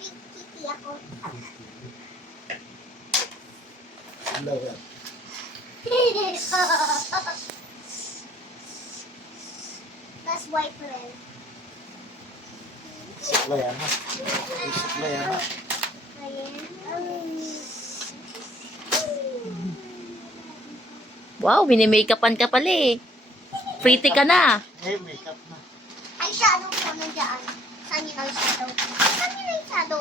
Kitty ako. Lahat. That's white red. Suklayan na. Suklayan na. Wow, mini-makeupan ka pala eh. Pretty ka na. Eh, makeup na. Eyeshadow ko nandiyan. Saan yung eyeshadow? Saan yung eyeshadow?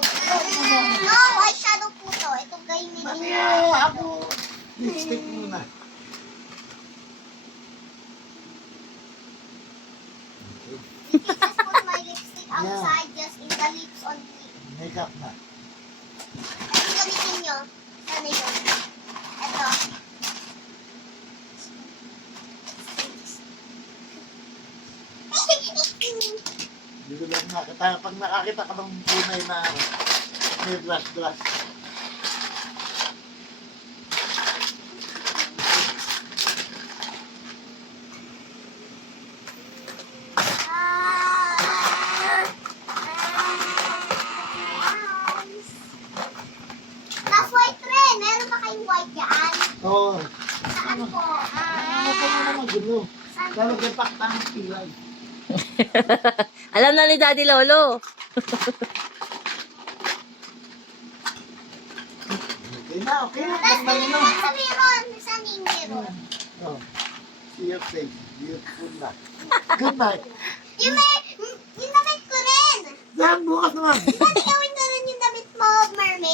No, eyeshadow po to. Ito kayo Mati, nila. ako. Lipstick muna. You can just put my lipstick outside, just in the lips only. Makeup na. Ano gamitin nyo? Sana yun? Ito. Dito lang nakita. Pag nakakita ka ng tunay na may glass. Last white rin. Meron pa kayong white dyan? Oo. Saan po? Ano ka na naman gulo? Saan po? Lalagyan pa kita ng pilay. Alam na ni Daddy Lolo. Okay na, okay na. Tapos Tanggalin na. sa meron. Saan yung meron? Oh. See your face. Beautiful na. Good night. Yung damit ko rin. Yan, bukas naman. Ba't gawin na rin yung damit mo, mermaid?